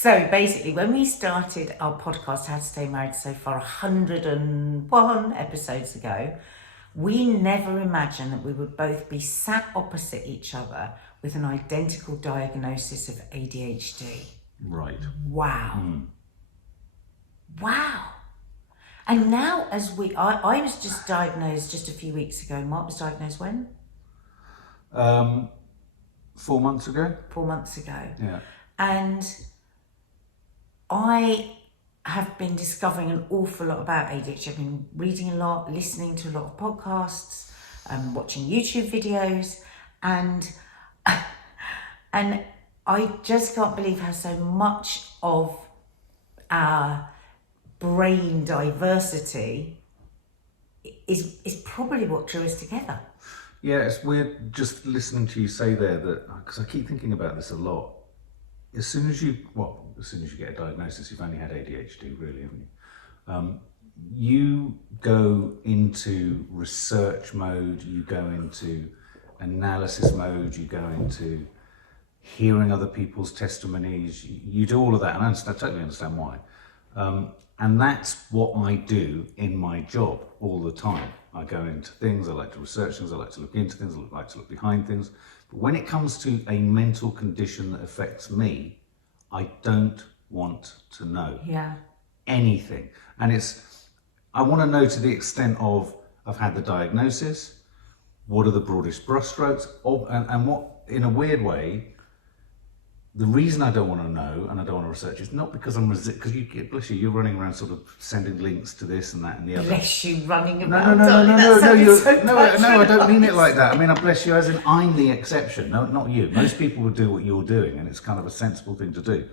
So basically, when we started our podcast, How to Stay Married So Far, 101 episodes ago, we never imagined that we would both be sat opposite each other with an identical diagnosis of ADHD. Right. Wow. Wow. And now I was just diagnosed just a few weeks ago. Mark was diagnosed when? 4 months ago. 4 months ago. Yeah. And I have been discovering an awful lot about ADHD. I've been reading a lot, listening to a lot of podcasts, watching YouTube videos, and I just can't believe how so much of our brain diversity is probably what drew us together. Yeah, it's weird just listening to you say there that, because I keep thinking about this a lot. As soon as you get a diagnosis, you've only had ADHD, really, haven't you? You go into research mode, you go into analysis mode, you go into hearing other people's testimonies, you do all of that, and I totally understand why. And that's what I do in my job all the time. I go into things, I like to research things, I like to look into things, I like to look behind things. But when it comes to a mental condition that affects me, I don't want to know anything. And I want to know to the extent of, I've had the diagnosis, what are the broadest brushstrokes, and what, in a weird way, the reason I don't want to know and I don't want to research is not because because bless you, you're running around sort of sending links to this and that and the other. Bless you, running around. No, I don't mean it like that. I mean, I bless you as in I'm the exception, no, not you. Most people would do what you're doing, and it's kind of a sensible thing to do.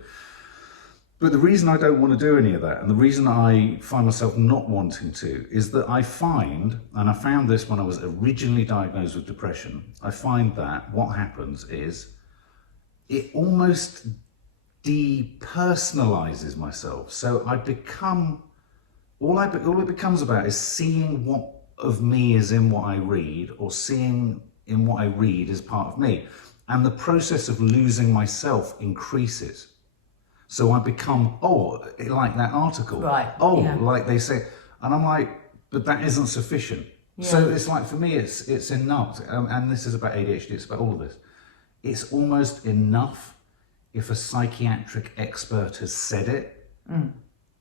But the reason I don't want to do any of that, and the reason I find myself not wanting to, is that I find, and I found this when I was originally diagnosed with depression, I find that what happens is it almost depersonalizes myself. So I become, all it becomes about is seeing what of me is in what I read, or seeing in what I read is part of me. And the process of losing myself increases. So I become, like that article. Right. Like they say. And I'm like, but that isn't sufficient. Yeah. So it's like, for me, it's enough. And this is about ADHD, it's about all of this. It's almost enough if a psychiatric expert has said it.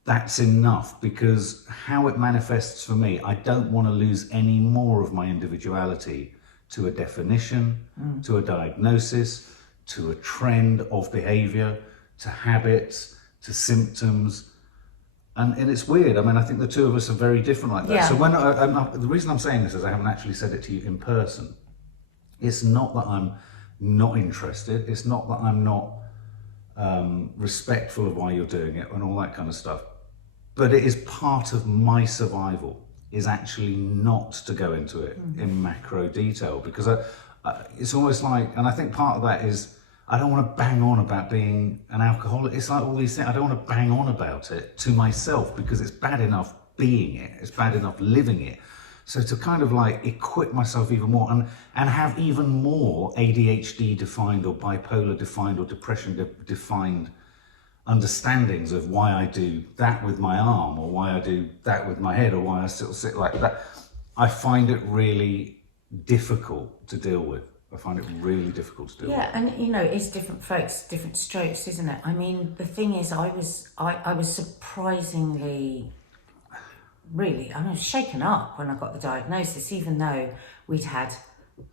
That's enough, because how it manifests for me, I don't want to lose any more of my individuality to a definition, to a diagnosis, to a trend of behavior, to habits, to symptoms. And it's weird. I mean, I think the two of us are very different like that. Yeah. So when the reason I'm saying this is I haven't actually said it to you in person. It's not that I'm not interested. It's not that I'm not respectful of why you're doing it and all that kind of stuff. But it is part of my survival, is actually not to go into it in macro detail, because it's almost like, and I think part of that is, I don't want to bang on about being an alcoholic. It's like all these things. I don't want to bang on about it to myself, because it's bad enough being it. It's bad enough living it. So to kind of like equip myself even more and have even more ADHD defined or bipolar defined or depression defined understandings of why I do that with my arm, or why I do that with my head, or why I still sit like that, I find it really difficult to deal with. I find it really difficult to deal with. Yeah, and it's different folks, different strokes, isn't it? I mean, the thing is, I was surprisingly, I was shaken up when I got the diagnosis, even though we'd had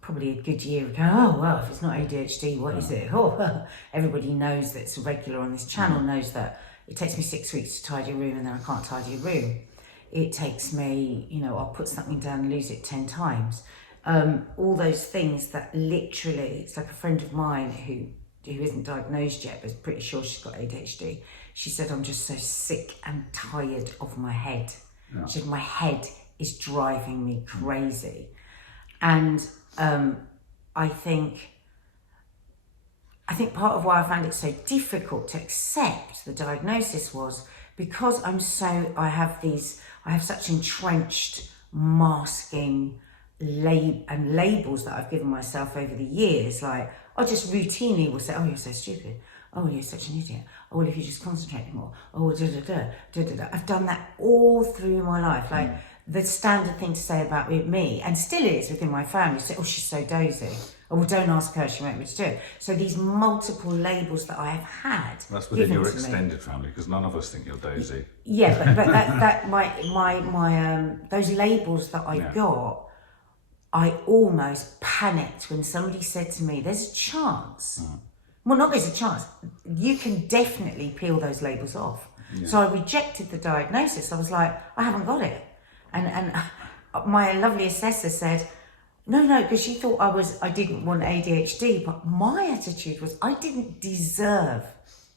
probably a good year ago. Oh, well, if it's not ADHD, what is it? Oh, everybody knows that's regular on this channel, knows that it takes me 6 weeks to tidy a room, and then I can't tidy a room. It takes me, I'll put something down and lose it 10 times. All those things that literally, it's like a friend of mine who isn't diagnosed yet, but is pretty sure she's got ADHD. She said, I'm just so sick and tired of my head. Yeah. She said, my head is driving me crazy. And I think part of why I found it so difficult to accept the diagnosis was because I have such entrenched masking labels that I've given myself over the years. Like, I just routinely will say, oh, you're so stupid. Oh, you're such an idiot. Oh, well, if you just concentrate more. Oh, da-da-da. I've done that all through my life. Like, the standard thing to say about me, and still is within my family, say, oh, she's so dozy. Oh, well, don't ask her, she won't be able to do it. So these multiple labels that I have had. That's within your extended family, because none of us think you're dozy. Yeah, but that my those labels that I got, I almost panicked when somebody said to me, there's a chance. Well, not there's a chance. You can definitely peel those labels off. Yeah. So I rejected the diagnosis. I was like, I haven't got it. And my lovely assessor said, no, because she thought I didn't want ADHD, but my attitude was I didn't deserve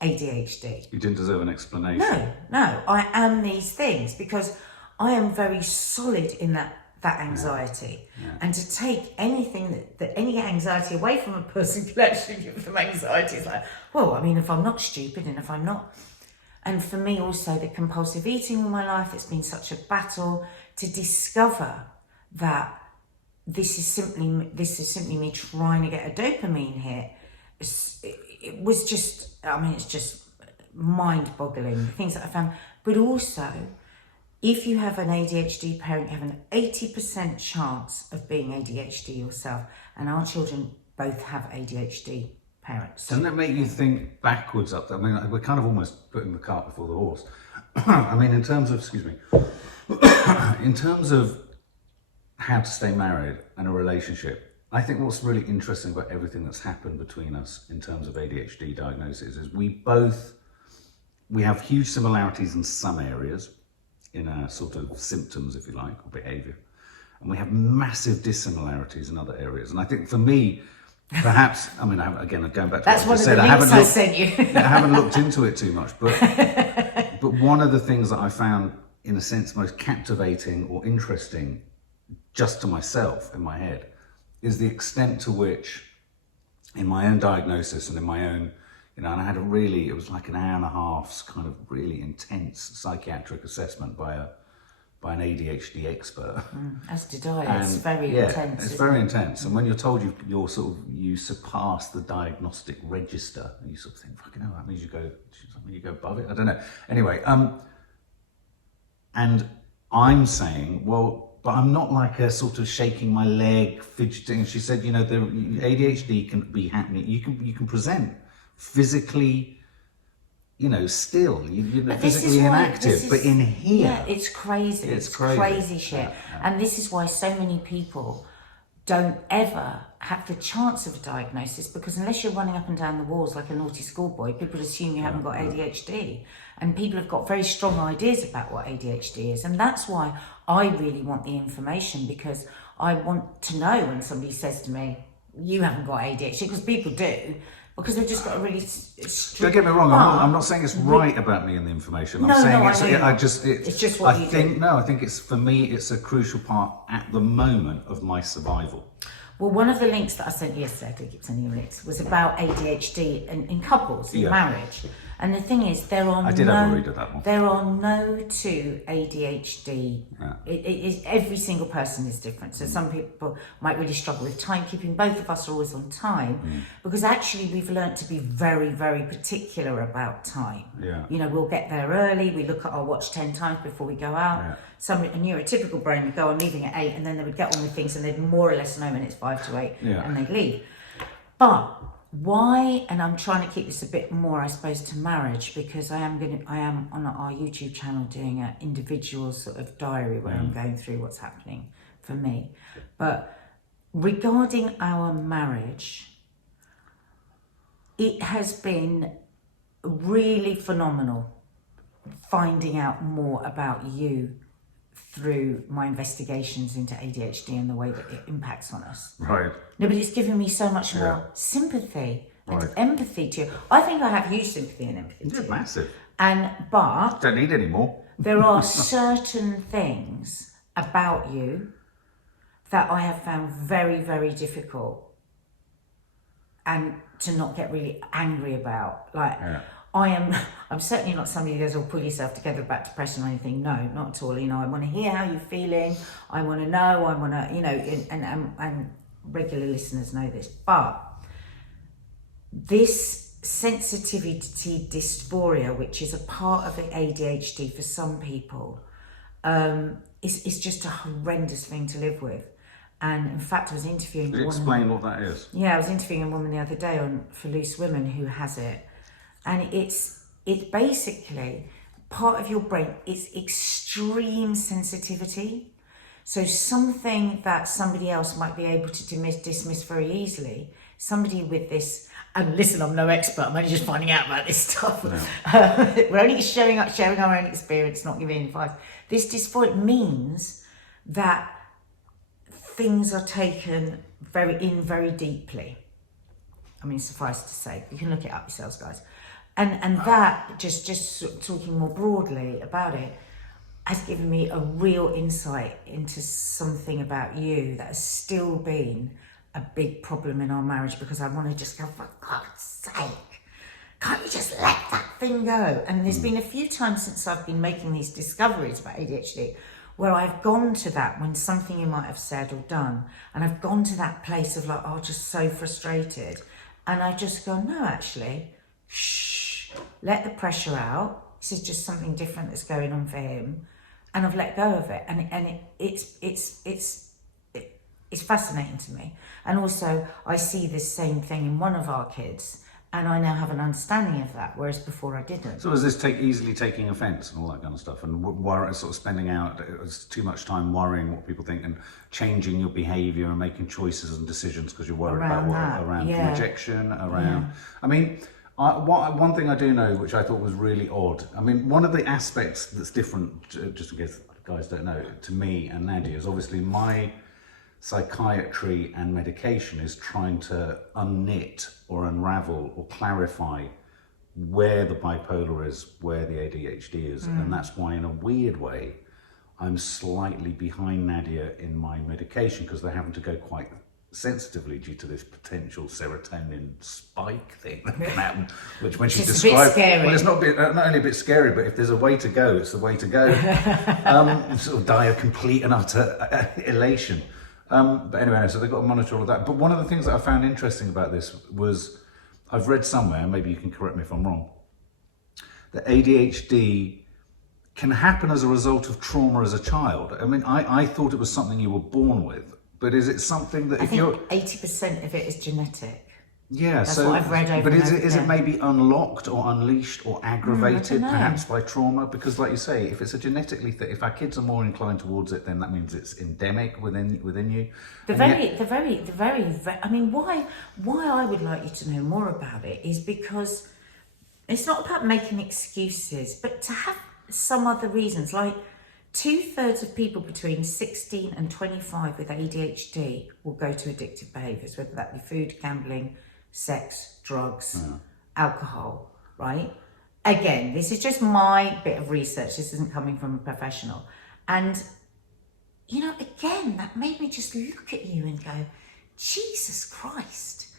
ADHD. You didn't deserve an explanation. No, I am these things because I am very solid in that anxiety. Yeah. And to take anything any anxiety away from a person can actually give them anxiety. It's like, well, I mean, if I'm not stupid and if I'm not... And for me also, the compulsive eating in my life, it's been such a battle to discover that this is simply me trying to get a dopamine hit. It was just, I mean, it's just mind-boggling, the things that I found. But also, if you have an ADHD parent, you have an 80% chance of being ADHD yourself. And our children both have ADHD parents. Doesn't it make you think backwards up there? I mean, we're kind of almost putting the cart before the horse. I mean, in terms of how to stay married and a relationship, I think what's really interesting about everything that's happened between us in terms of ADHD diagnosis is we have huge similarities in some areas, in our sort of symptoms, if you like, or behaviour. And we have massive dissimilarities in other areas. And I think for me, perhaps, I mean, again, going back to that's what I just said, I haven't looked into it too much, but one of the things that I found, in a sense, most captivating or interesting, just to myself in my head, is the extent to which, in my own diagnosis and in my own, and I had it was like an hour and a half's kind of really intense psychiatric assessment by an ADHD expert. As did I. It's very intense. It's very intense. And when you're told you surpass the diagnostic register, and you sort of think, fucking hell, that means you go above it. I don't know. Anyway, and I'm saying, well, but I'm not like a sort of shaking my leg, fidgeting. She said, the ADHD can be happening. You can present physically, still, physically inactive, but in here... Yeah, it's crazy. It's crazy shit. Yeah. And this is why so many people don't ever have the chance of a diagnosis, because unless you're running up and down the walls like a naughty schoolboy, people assume you haven't got ADHD. And people have got very strong ideas about what ADHD is. And that's why I really want the information, because I want to know when somebody says to me, you haven't got ADHD, because people do. Because they've just got a really strict... Don't get me wrong, I'm not saying it's right about me and the information. I'm saying it's just what you do. No, I think it's, for me, it's a crucial part at the moment of my survival. Well, one of the links that I sent you yesterday, I keep sending you links, was about ADHD in couples, in marriage. And the thing is, there are have a read of that one. There are no two ADHD. Yeah. It is, every single person is different. So some people might really struggle with timekeeping. Both of us are always on time, because actually we've learnt to be very, very particular about time. Yeah. We'll get there early. We look at our watch 10 times before we go out. Yeah. A neurotypical brain would go, I'm leaving at 8, and then they would get on with things and they'd more or less know when it's 5 to 8 and they'd leave. But why, and I'm trying to keep this a bit more, I suppose, to marriage, because I am on our YouTube channel doing an individual sort of diary where I'm going through what's happening for me. But regarding our marriage, it has been really phenomenal finding out more about you through my investigations into ADHD and the way that it impacts on us. Right. No, but it's given me so much more sympathy and empathy to you. I think I have huge sympathy and empathy to you. Massive. But... Don't need any more. There are certain things about you that I have found very, very difficult and to not get really angry about. I'm certainly not somebody who goes, oh, pull yourself together about depression or anything. No, not at all. I want to hear how you're feeling. I want to know. I want to, and regular listeners know this. But this sensitivity dysphoria, which is a part of the ADHD for some people, is just a horrendous thing to live with. And in fact, I was interviewing Could you explain what that is? Yeah, I was interviewing a woman the other day for Loose Women who has it, and it's basically part of your brain. It's extreme sensitivity. So something that somebody else might be able to dismiss very easily, somebody with this. And listen, I'm no expert. I'm only just finding out about this stuff. No. We're only sharing our own experience, not giving advice. This dysphoria means that things are taken very deeply. I mean, suffice to say, you can look it up yourselves, guys. And that, just sort of talking more broadly about it, has given me a real insight into something about you that has still been a big problem in our marriage, because I want to just go, for God's sake, can't you just let that thing go? And there's been a few times since I've been making these discoveries about ADHD where I've gone to that, when something you might have said or done, and I've gone to that place of like, oh, just so frustrated. And I've just gone, no, actually, shh, let the pressure out. This is just something different that's going on for him. And I've let go of it. And it's fascinating to me. And also, I see this same thing in one of our kids, and I now have an understanding of that, whereas before I didn't. So is this easily taking offence and all that kind of stuff, and sort of spending out too much time worrying what people think and changing your behaviour and making choices and decisions because you're worried around rejection, around... Yeah. I mean, one thing I do know, which I thought was really odd, I mean, one of the aspects that's different, just in case guys don't know, to me and Nadia, is obviously my psychiatry and medication is trying to unknit or unravel or clarify where the bipolar is, where the ADHD is. And that's why, in a weird way, I'm slightly behind Nadia in my medication, because they're having to go quite sensitively due to this potential serotonin spike thing that can happen, which when she described, well, it's not only a bit scary, but if there's a way to go, it's the way to go. Sort of die of complete and utter elation. But anyway, so they've got to monitor all of that. But one of the things that I found interesting about this was, I've read somewhere, maybe you can correct me if I'm wrong, that ADHD can happen as a result of trauma as a child. I mean, I thought it was something you were born with, but is it something that I think 80% of it is genetic. Yeah, that's what I've read over. But is it maybe unlocked or unleashed or aggravated perhaps by trauma? Because, like you say, if it's a genetically if our kids are more inclined towards it, then that means it's endemic within you. The very. I mean, why I would like you to know more about it is because it's not about making excuses, but to have some other reasons. Like 2/3 of people between 16 and 25 with ADHD will go to addictive behaviours, whether that be food, gambling, sex, drugs, alcohol, right? Again, this is just my bit of research. This isn't coming from a professional. And, you know, again, that made me just look at you and go, Jesus Christ.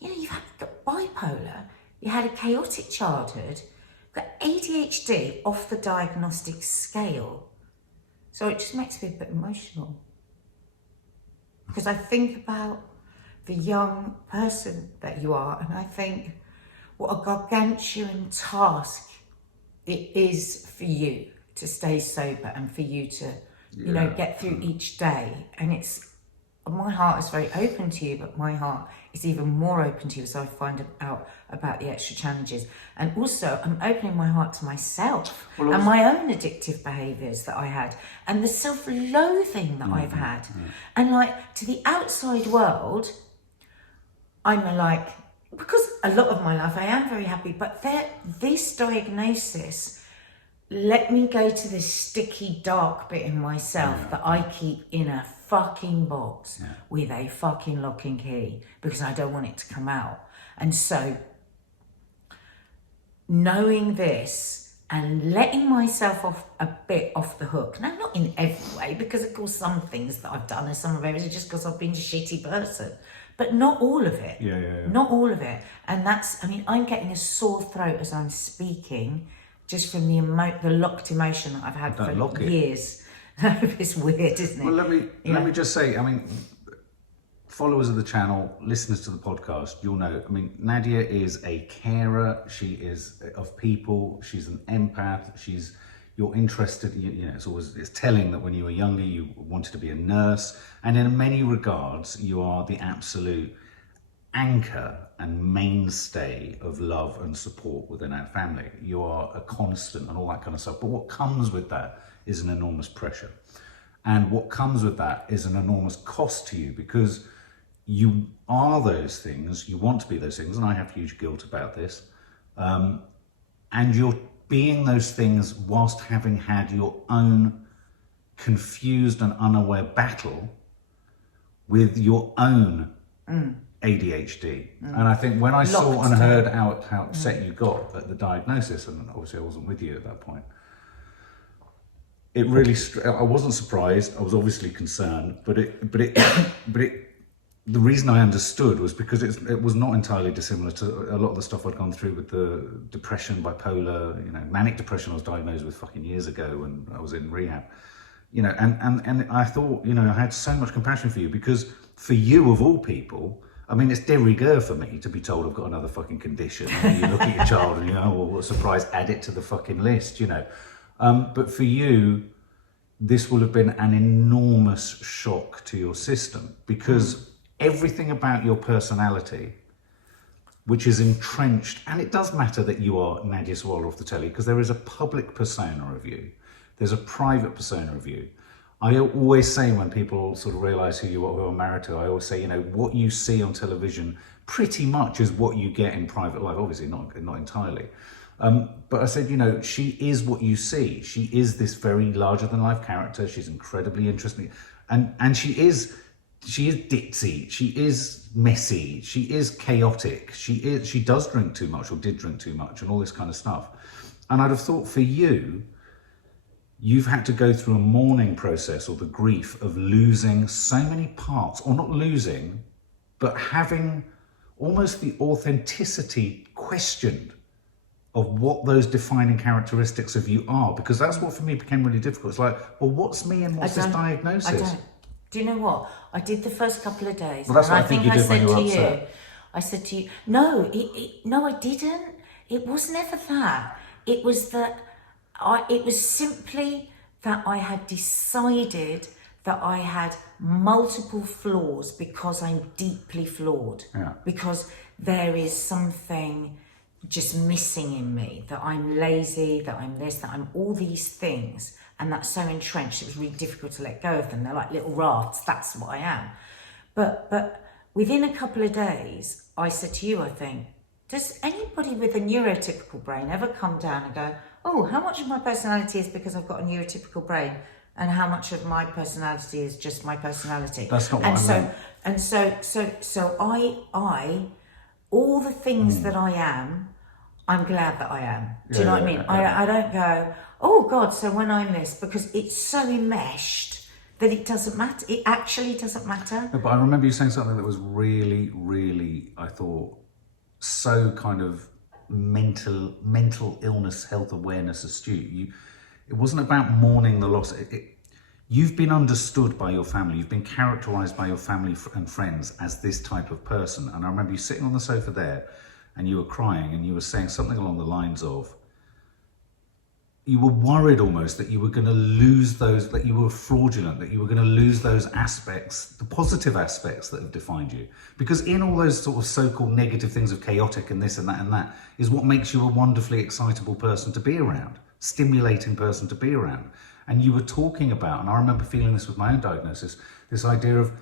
You know, you've got bipolar, you had a chaotic childhood, got ADHD off the diagnostic scale. So it just makes me a bit emotional. Because I think about the young person that you are, and I think what a gargantuan task it is for you to stay sober and for you to, you know, get through each day. And my heart is very open to you, but my heart is even more open to you as I find out about the extra challenges. And also, I'm opening my heart to myself and my own addictive behaviours that I had, and the self-loathing that I've had. And like, to the outside world, I'm like, because a lot of my life I am very happy, but this diagnosis let me go to this sticky, dark bit in myself that I keep in a fucking box with a fucking lock and key because I don't want it to come out. And so, knowing this and letting myself off a bit off the hook, now not in every way, because of course some things that I've done and some of it is just because I've been a shitty person. But not all of it. Not all of it. And that's, I mean, I'm getting a sore throat as I'm speaking, just from the locked emotion that I've had for years. It's weird, isn't it? Well, let me just say, I mean, followers of the channel, listeners to the podcast, you'll know, I mean, Nadia is a carer. She is of people. She's an empath. You're interested, you know, it's telling that when you were younger, you wanted to be a nurse. And in many regards, you are the absolute anchor and mainstay of love and support within our family. You are a constant and all that kind of stuff. But what comes with that is an enormous pressure. And what comes with that is an enormous cost to you, because you are those things, you want to be those things, and I have huge guilt about this. And you're being those things whilst having had your own confused and unaware battle with your own ADHD. And I think when I saw and heard how upset you got at the diagnosis, and obviously I wasn't with you at that point, it really, I wasn't surprised. I was obviously concerned, but the reason I understood was because it was not entirely dissimilar to a lot of the stuff I'd gone through with the depression, bipolar, you know, manic depression I was diagnosed with fucking years ago when I was in rehab. You know, and I thought, you know, I had so much compassion for you, because for you of all people, I mean, it's de rigueur for me to be told I've got another fucking condition. And you look at your child and you go, oh, well, what a surprise, add it to the fucking list, you know. But for you, this will have been an enormous shock to your system, because everything about your personality, which is entrenched, and it does matter that you are Nadia Sawalha off the telly, because there is a public persona of you, there's a private persona of you. I always say, when people sort of realise who I'm married to, I always say, you know, what you see on television pretty much is what you get in private life. Obviously not entirely. But I said, you know, she is what you see. She is this very larger than life character. She's incredibly interesting. And she is ditzy. She is messy. She is chaotic. She does drink too much, or did drink too much, and all this kind of stuff. And I'd have thought for you, you've had to go through a mourning process, or the grief of losing so many parts, or not losing, but having almost the authenticity questioned of what those defining characteristics of you are. Because that's what for me became really difficult. It's like, well, what's me and what's this diagnosis? I don't. Do you know what? I did the first couple of days. Well, that's what I think you did when you were upset. I said to you, no, no, I didn't. It was never that. It was that it was simply that I had decided that I had multiple flaws, because I'm deeply flawed. Yeah. Because there is something just missing in me, that I'm lazy, that I'm this, that I'm all these things, and that's so entrenched it was really difficult to let go of them. They're like little rafts. That's what I am. But within a couple of days, I said to you, I think, does anybody with a neurotypical brain ever come down and go, oh, how much of my personality is because I've got a neurotypical brain, and how much of my personality is just my personality? That's not what I meant. And so I all the things that I am, I'm glad that I am. Do you know what I mean? I don't go, oh God, so when I'm this, because it's so enmeshed that it doesn't matter. It actually doesn't matter. No, but I remember you saying something that was really, really, I thought, so kind of mental illness, health awareness astute. It wasn't about mourning the loss. You've been understood by your family. You've been characterised by your family and friends as this type of person. And I remember you sitting on the sofa there, and you were crying, and you were saying something along the lines of, you were worried almost that you were going to lose those, that you were fraudulent, that you were going to lose those aspects, the positive aspects that have defined you. Because in all those sort of so-called negative things of chaotic and this and that is what makes you a wonderfully excitable person to be around, stimulating person to be around. And you were talking about, and I remember feeling this with my own diagnosis, this idea of,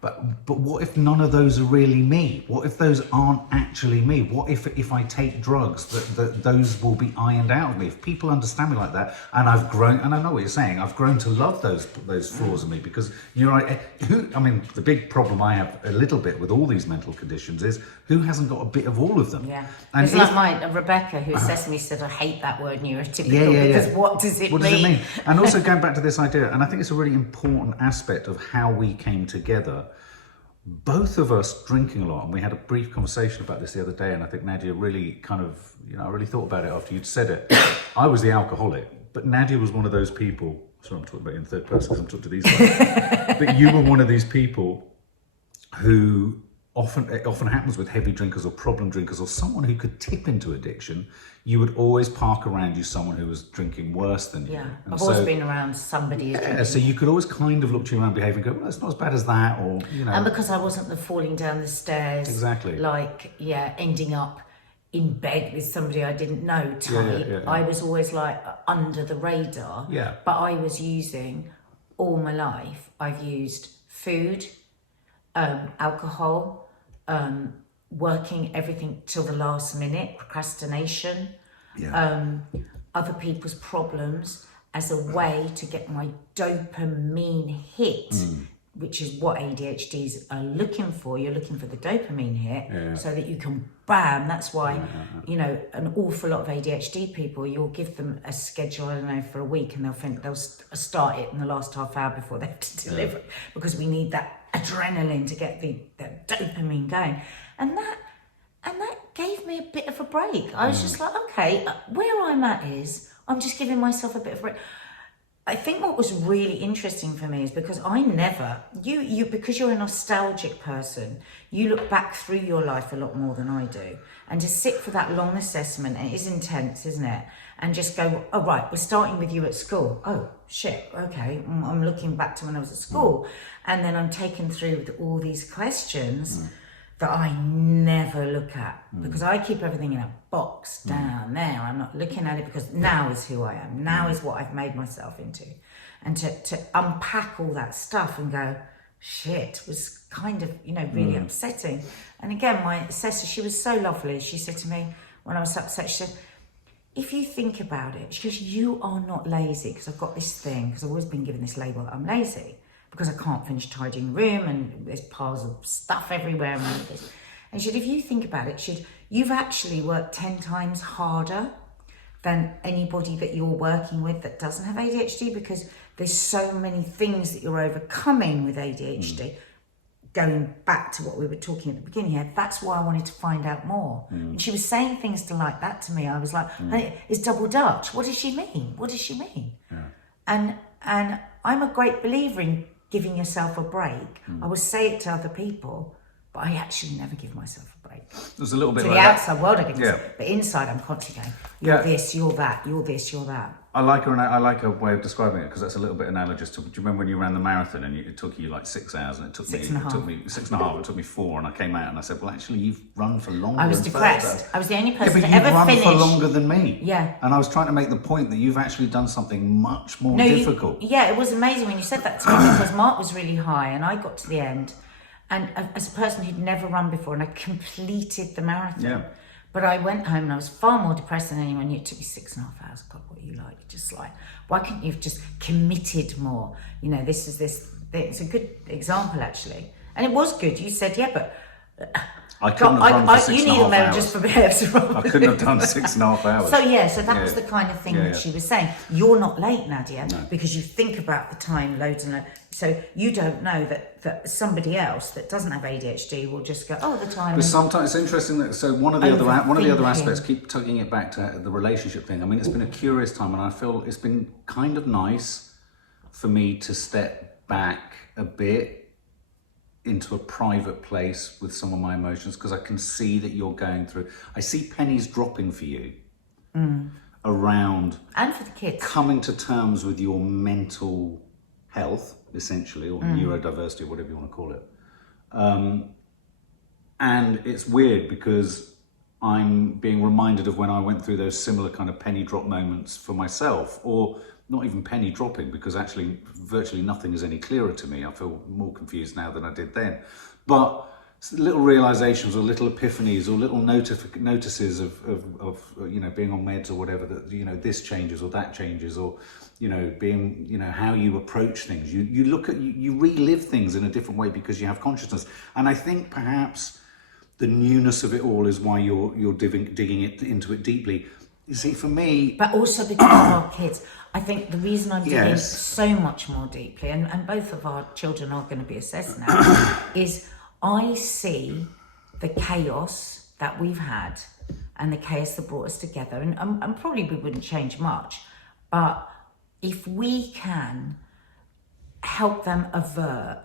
but what if none of those are really me? What if those aren't actually me? What if I take drugs, that those will be ironed out of me? If people understand me like that, and I've grown, and I know what you're saying, I've grown to love those flaws in me, because you're right. I mean, the big problem I have a little bit with all these mental conditions is, who hasn't got a bit of all of them? Yeah. And it's like Rebecca, who says to me, said, I hate that word neurotypical, because what does it mean? And also going back to this idea, and I think it's a really important aspect of how we came together. Both of us drinking a lot, and we had a brief conversation about this the other day, and I think Nadia really kind of, I really thought about it after you'd said it. I was the alcoholic, but Nadia was one of those people, sorry I'm talking about you in third person because I'm talking to these guys, but you were one of these people who it often happens with heavy drinkers or problem drinkers or someone who could tip into addiction. You would always park around you someone who was drinking worse than you. Yeah, And I've always been around somebody who's drinking. so you could always kind of look to your own behaviour and go, well, it's not as bad as that, or, you know. And because I wasn't the falling down the stairs, Exactly. like, ending up in bed with somebody I didn't know type, I was always like under the radar. Yeah. But I was using, all my life, I've used food, alcohol, working everything till the last minute, procrastination, other people's problems as a way to get my dopamine hit, which is what ADHDs are looking for. You're looking for the dopamine hit so that you can bam. That's why, you know, an awful lot of ADHD people, you'll give them a schedule, I don't know, for a week, and they'll start it in the last half hour before they have to deliver it, because we need that adrenaline to get the dopamine going. And that gave me a bit of a break. I was just like, okay, where I'm at is I'm just giving myself a bit of a break. I think what was really interesting for me is because I never, because you're a nostalgic person, you look back through your life a lot more than I do. And to sit for that long assessment, it is intense, isn't it? And just go, oh, right, we're starting with you at school. Oh, shit, okay. I'm looking back to when I was at school. And then I'm taken through with all these questions that I never look at, because I keep everything in a box down there. I'm not looking at it because now is who I am. Now is what I've made myself into. And to unpack all that stuff and go, shit, was kind of, you know, really upsetting. And again, my assessor, she was so lovely. She said to me when I was upset, she said, if you think about it, she goes, you are not lazy, because I've got this thing, because I've always been given this label that I'm lazy, because I can't finish tidying the room and there's piles of stuff everywhere and all of this. And she said, if you think about it, you've actually worked 10 times harder than anybody that you're working with that doesn't have ADHD, because there's so many things that you're overcoming with ADHD. Going back to what we were talking at the beginning here, that's why I wanted to find out more. And she was saying things like that to me. I was like, it's double Dutch. What does she mean? What does she mean? And I'm a great believer in giving yourself a break. I will say it to other people, but I actually never give myself a break. There's a little bit to like the that. outside world, I give myself, but inside I'm constantly going, you're this, you're that, you're this, you're that. I like a way of describing it, because that's a little bit analogous to. Do you remember when you ran the marathon and it took you like 6 hours, and it took me 6.5. It took me 4, and I came out and I said, well, actually, you've run for longer. I was and depressed. further. I was the only person but to ever run finish for longer than me. Yeah. And I was trying to make the point that you've actually done something much more difficult. It was amazing when you said that to me, because Mark was really high and I got to the end, and as a person who'd never run before, and I completed the marathon. Yeah. But I went home and I was far more depressed than anyone knew. It took me 6.5 hours. God, what are you like? Just like, why couldn't you have just committed more? You know, it's a good example, actually. And it was good. You said, yeah, but I couldn't have run for 6.5 hours. You need a medal just for being able to run. I couldn't have done 6.5 hours. So that was the kind of thing that she was saying. You're not late, Nadia, because you think about the time loads and loads. So you don't know that somebody else that doesn't have ADHD will just go, oh, the time. But sometimes it's interesting that, so one of the other aspects, keep tugging it back to the relationship thing. I mean, it's been a curious time, and I feel it's been kind of nice for me to step back a bit into a private place with some of my emotions, because I can see that you're going through. I see pennies dropping for you around, and for the kids, coming to terms with your mental health, essentially, or neurodiversity, or whatever you want to call it. And it's weird because I'm being reminded of when I went through those similar kind of penny drop moments for myself, or not even penny dropping, because actually virtually nothing is any clearer to me. I feel more confused now than I did then. But little realizations or little epiphanies or little notices of you know, being on meds or whatever, that, you know, this changes or that changes, or, you know, being, you know, how you approach things. You look at, you relive things in a different way because you have consciousness. And I think perhaps the newness of it all is why you're digging into it deeply. You see, for me... But also because of our kids. I think the reason I'm digging so much more deeply, and both of our children are going to be assessed now, is I see the chaos that we've had and the chaos that brought us together. And probably we wouldn't change much. But if we can help them avert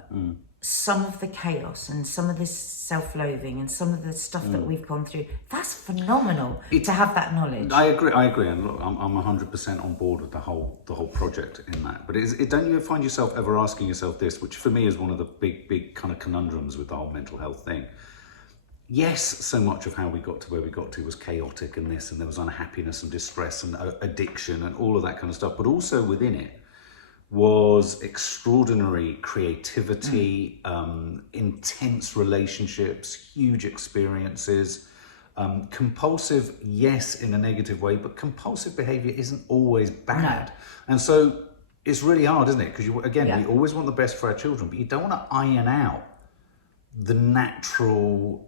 some of the chaos and some of this self-loathing and some of the stuff that we've gone through, that's phenomenal to have that knowledge. I agree, and look, I'm 100% on board with the whole project in that. But don't you find yourself ever asking yourself this, which for me is one of the big kind of conundrums with the whole mental health thing? Yes, so much of how we got to where we got to was chaotic and this, and there was unhappiness and distress and addiction and all of that kind of stuff. But also within it was extraordinary creativity, intense relationships, huge experiences, compulsive, yes, in a negative way, but compulsive behavior isn't always bad. No. And so it's really hard, isn't it? Because we always want the best for our children, but you don't want to iron out the natural,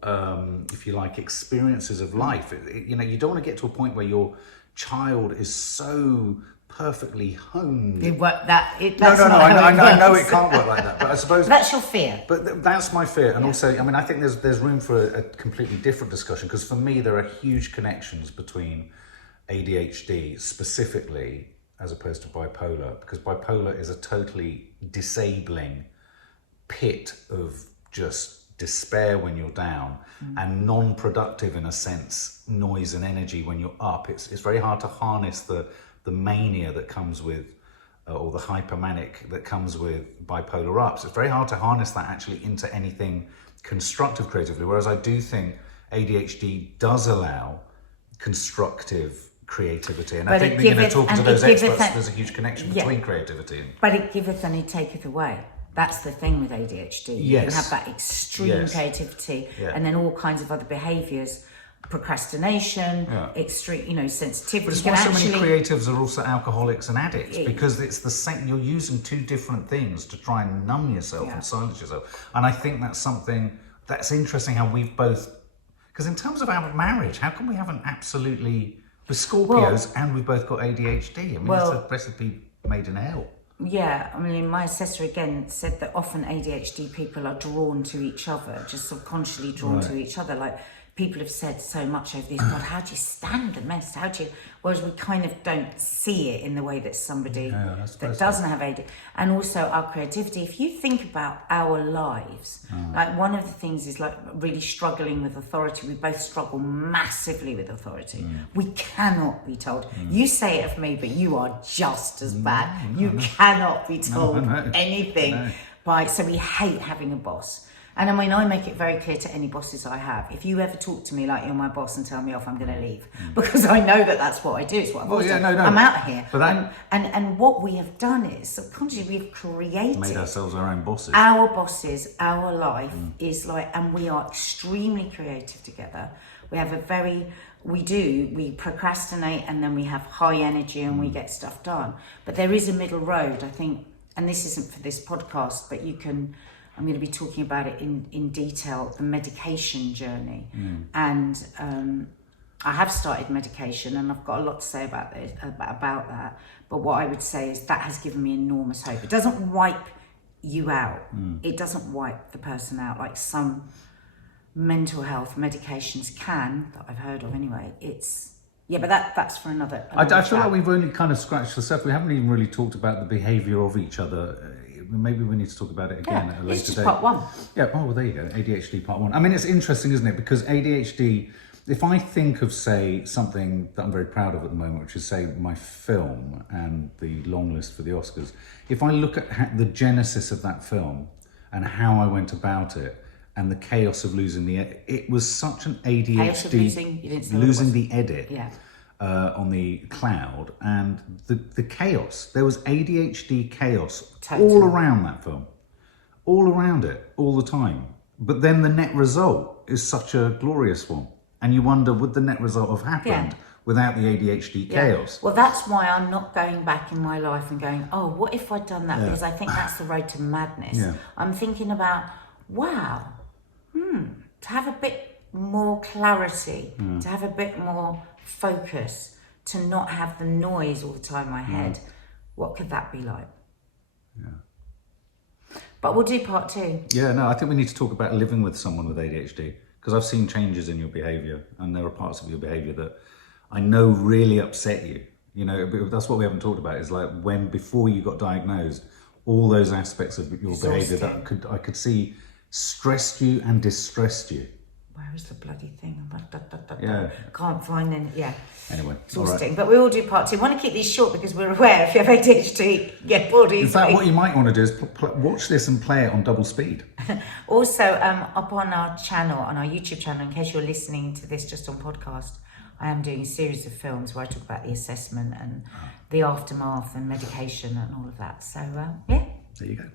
if you like, experiences of life. You don't want to get to a point where your child is so perfectly honed. No, I know it can't work like that, but I suppose that's your fear. But that's my fear, and also, I mean, I think there's room for a completely different discussion, because for me there are huge connections between ADHD specifically as opposed to bipolar, because bipolar is a totally disabling pit of just despair when you're down and non-productive, in a sense, noise and energy when you're up. It's very hard to harness the mania that comes with, or the hypermanic that comes with bipolar ups. It's very hard to harness that actually into anything constructive creatively, whereas I do think ADHD does allow constructive creativity, and I think talking to those experts, there's a huge connection between creativity and... But it giveth and it taketh away. That's the thing with ADHD. You can have that extreme creativity and then all kinds of other behaviours, procrastination, extreme, sensitivity. But it's why so many creatives are also alcoholics and addicts, because it's the same. You're using two different things to try and numb yourself and silence yourself. And I think that's something that's interesting, how we've both... Because in terms of our marriage, how come we haven't absolutely... We're Scorpios and we've both got ADHD. I mean, it's a recipe made in hell. Yeah, I mean, my assessor again said that often ADHD people are drawn to each other, just subconsciously drawn to each other. Like, people have said so much over this, God, how do you stand the mess? Whereas we kind of don't see it in the way that somebody that doesn't have ADHD. And also our creativity. If you think about our lives, like one of the things is like really struggling with authority. We both struggle massively with authority. We cannot be told. You say it of me, but you are just as bad. You cannot be told anything. So we hate having a boss. And I mean, I make it very clear to any bosses I have, if you ever talk to me like you're my boss and tell me off, I'm going to leave. Because I know that that's what I do. It's what I've always done. I'm out of here. But and what we have done is, subconsciously, we've created... Made ourselves our own bosses. Our bosses, our life is like... And we are extremely creative together. We have we procrastinate, and then we have high energy and we get stuff done. But there is a middle road, I think, and this isn't for this podcast, but you can... I'm going to be talking about it in detail, the medication journey. And I have started medication, and I've got a lot to say about that. But what I would say is that has given me enormous hope. It doesn't wipe you out. It doesn't wipe the person out like some mental health medications can, that I've heard of anyway. But that's for another I feel like we've only kind of scratched the surface. We haven't even really talked about the behaviour of each other. Maybe we need to talk about it again at a later date. It's just part one. Yeah, well, there you go. ADHD part one. I mean, it's interesting, isn't it? Because ADHD, if I think of, say, something that I'm very proud of at the moment, which is, say, my film and the long list for the Oscars, if I look at the genesis of that film and how I went about it and the chaos of losing it was such an ADHD... Chaos of losing? You didn't say losing the edit. Yeah. On the cloud, and the chaos. There was ADHD chaos all around that film, all around it, all the time. But then the net result is such a glorious one, and you wonder, would the net result have happened without the ADHD chaos? Well, that's why I'm not going back in my life and going, oh, what if I'd done that? Because I think that's the road to madness. I'm thinking about, wow, to have a bit more clarity, to have a bit more focus, to not have the noise all the time in my head. What could that be like? But we'll do part two. I think we need to talk about living with someone with ADHD, because I've seen changes in your behaviour, and there are parts of your behaviour that I know really upset you. That's what we haven't talked about, is like before you got diagnosed, all those aspects of your behaviour that Exhausting. I could see stressed you and distressed you. Where is the bloody thing? Yeah. Can't find any. Yeah. Anyway, Exhausting. But we will do part 2. We want to keep these short because we're aware if you have ADHD, get bored easily. in fact, what you might want to do is watch this and play it on double speed. Also, up on our channel, on our YouTube channel, in case you're listening to this just on podcast, I am doing a series of films where I talk about the assessment and the aftermath and medication and all of that. So, yeah. There you go.